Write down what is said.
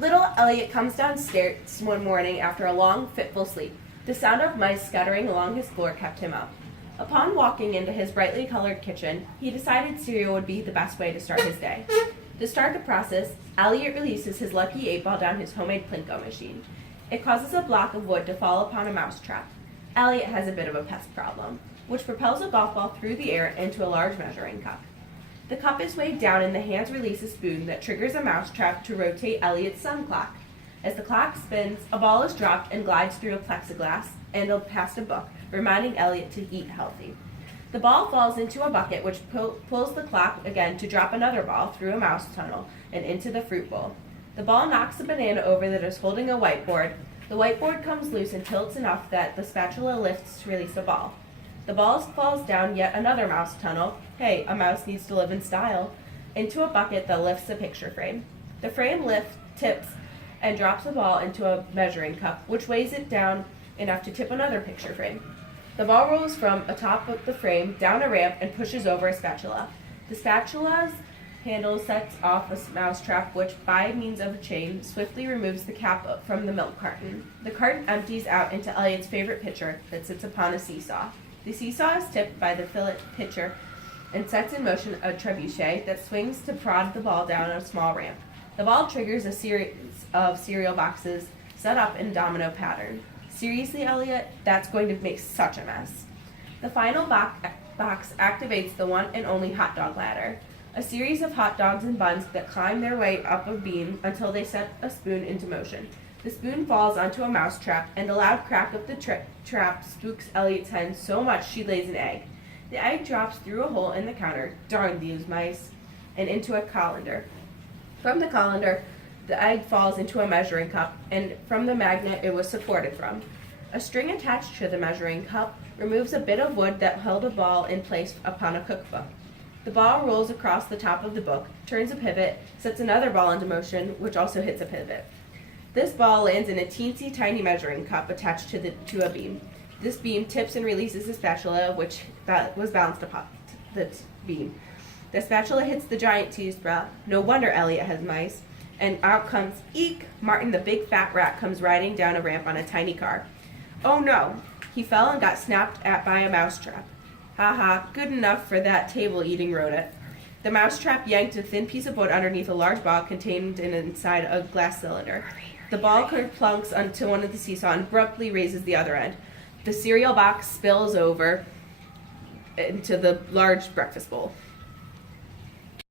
Little Elliot comes downstairs one morning after a long, fitful sleep. The sound of mice scuttering along his floor kept him up. Upon walking into his brightly colored kitchen, he decided cereal would be the best way to start his day. To start the process, Elliot releases his lucky 8-ball down his homemade Plinko machine. It causes a block of wood to fall upon a mouse trap. Elliot has a bit of a pest problem, which propels a golf ball through the air into a large measuring cup. The cup is weighed down and the hands release a spoon that triggers a mousetrap to rotate Elliot's sun clock. As the clock spins, a ball is dropped and glides through a plexiglass and past a book, reminding Elliot to eat healthy. The ball falls into a bucket which pulls the clock again to drop another ball through a mouse tunnel and into the fruit bowl. The ball knocks a banana over that is holding a whiteboard. The whiteboard comes loose and tilts enough that the spatula lifts to release a ball. The ball falls down yet another mouse tunnel. Hey, a mouse needs to live in style. Into a bucket that lifts a picture frame. The frame tips and drops the ball into a measuring cup, which weighs it down enough to tip another picture frame. The ball rolls from atop of the frame down a ramp and pushes over a spatula. The spatula's handle sets off a mouse trap, which, by means of a chain, swiftly removes the cap from the milk carton. The carton empties out into Elliot's favorite pitcher that sits upon a seesaw. The seesaw is tipped by the fillet pitcher and sets in motion a trebuchet that swings to prod the ball down a small ramp. The ball triggers a series of cereal boxes set up in domino pattern. Seriously, Elliot, that's going to make such a mess. The final box activates the one and only hot dog ladder, a series of hot dogs and buns that climb their way up a beam until they set a spoon into motion. The spoon falls onto a mouse trap, and a loud crack of the trap spooks Elliot's hen so much she lays an egg. The egg drops through a hole in the counter, darn these mice, and into a colander. From the colander, the egg falls into a measuring cup, and from the magnet it was supported from. A string attached to the measuring cup removes a bit of wood that held a ball in place upon a cookbook. The ball rolls across the top of the book, turns a pivot, sets another ball into motion, which also hits a pivot. This ball lands in a teensy tiny measuring cup attached to a beam. This beam tips and releases a spatula, which was balanced upon the beam. The spatula hits the giant cheese sprout. No wonder Elliot has mice. And out comes, eek! Martin the big fat rat comes riding down a ramp on a tiny car. Oh no! He fell and got snapped at by a mousetrap. Ha ha, good enough for that table-eating rodent. The mousetrap yanked a thin piece of wood underneath a large ball contained inside a glass cylinder. The ball plunks onto one of the seesaw and abruptly raises the other end. The cereal box spills over into the large breakfast bowl.